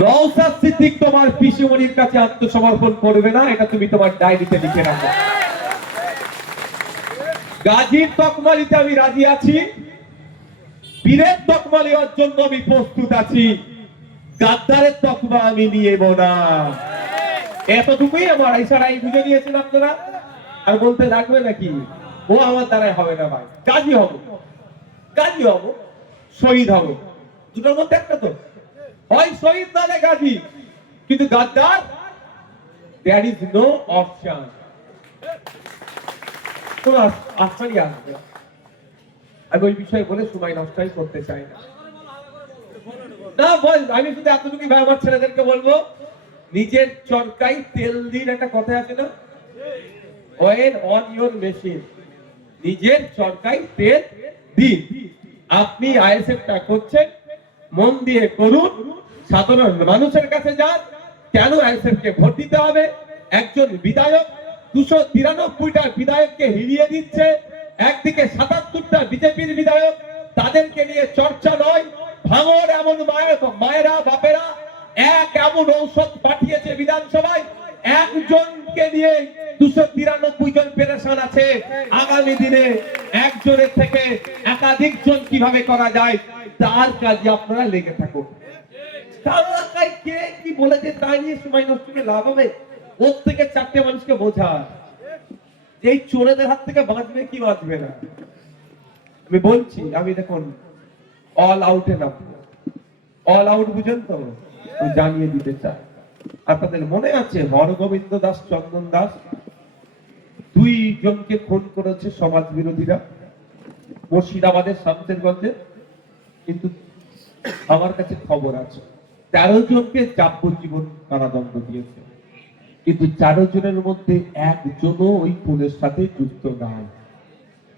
রওসাদ সিদ্দিক তোমার পিসিমণির কাছে আত্মসমর্পণ করবে না, এটা তুমি তোমার ডায়েরিতে লিখে রাখো। গাজীর তকমা নিতে আমি রাজি আছি বীরের তকমা জন্য আমি প্রস্তুত আছি, গাদ্দারের তকমা আমি নিয়ে না। এতটুকুই আমার ইশারাই বুঝে নিয়েছেন আপনারা? আর বলতে থাকবে নাকি? ও আমার দ্বারাই হবে না ভাই। গাজী হব। গাজী হব। শহীদ হব। দুটোর মধ্যে একটা তো। হয় শহীদ নালে গাজী। কিন্তু গাদ্দার দেয়ার ইজ নো অপশন কোন আশ্চর্য আসবে। আমি ওই বিষয়ে বলে সময় নষ্টই করতে চাই না। না, বল, আমি শুধু এতটুকুই ভাই, আমার ছেলেদেরকে বলব, নিজের চরকাই তেল দিন, একটা কথা আছে না? অয়েল অন ইওর মেশিন নিজের চরকাই তেল দিন। আপনি আইএসএফটা করছেন মন দিয়ে করুন, সাধারণ মানুষের কাছে যান। কেন আইএসএফ কে ভোট দিতে হবে? একজন বিধায়ক, দুশো তিরানব্বইটা বিধায়ককে হিরিয়ে দিচ্ছে। একদিকে সাতাত্তরটা বিজেপির বিধায়ক, তাদেরকে নিয়ে চর্চা নয়। ভাঙর এমন মায়ের মায়েরা, বাপেরা, এক এমন ঔষধ পাঠিয়েছে বিধানসভায়। একজনকে নিয়ে দুশো তিরানব্বই জন পেরেশান আছে। আগামী দিনে একজনের থেকে একাধিক জন কীভাবে করা যায়? তার কাজে আপনারা লেগে থাকুন। জানিয়ে দিতে চাই। আপনাদের মনে আছে হরগোবিন্দ দাস, চন্দন দাস? দুই জনকে খুন করেছে সমাজ বিরোধীরা। মুর্শিদাবাদের শামসেরগঞ্জে। কিন্তু আমার কাছে খবর আছে, তেরো জনকে যাবজ্জীবন কারাদণ্ড দিয়েছে। কিন্তু চারো জনের মধ্যে একজনও ওই খুনের সাথে যুক্ত নাই।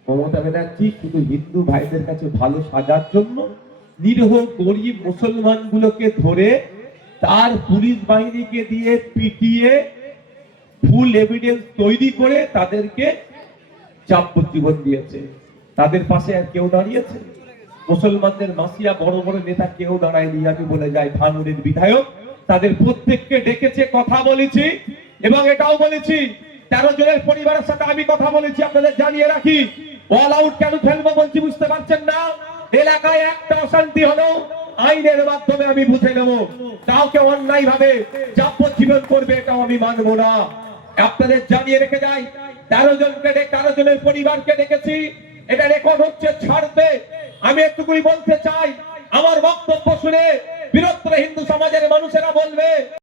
মমতা ব্যানার্জি শুধু হিন্দু ভাইদের কাছে ভালো সাজার জন্য নিরীহ গরিব মুসলমান গুলোকে ধরে তার পুলিশ বাহিনীকে দিয়ে পিটিয়ে ফুল এভিডেন্স তৈরি করে তাদেরকে যাবজ্জীবন দিয়েছে। তাদের পাশে আর কেউ দাঁড়িয়েছে? মুসলমানদের মাসিয়া বড় বড় নেতা কেউ দাঁড়ায়নি আমি বলে যাই ভাঙুরের বিধায়ক, তাদের প্রত্যেককে ডেকেছে, কথা বলেছি, এবং এটাও বলেছি, তেরো জনের পরিবারের সাথে আমি কথা বলেছি, আপনাদের জানিয়ে রাখি বল আউট কেন খেলব বলছি বুঝতে পারছেন না? এলাকায় একটা অশান্তি হলো আইনের মাধ্যমে আমি বুঝে নেব, কাউকে অন্যায় ভাবে যাবজ্জীবন করবে এটাও আমি মানবো না। আপনাদের জানিয়ে রেখে যাই, তেরো জনকে তেরো জনের পরিবারকে ডেকেছি, এটা রেকর্ড হচ্ছে, ছাড়তে আমি একটুকুই বলতে চাই আমার বক্তব্য শুনে বীরত্ব হিন্দু সমাজের মানুষেরা বলবে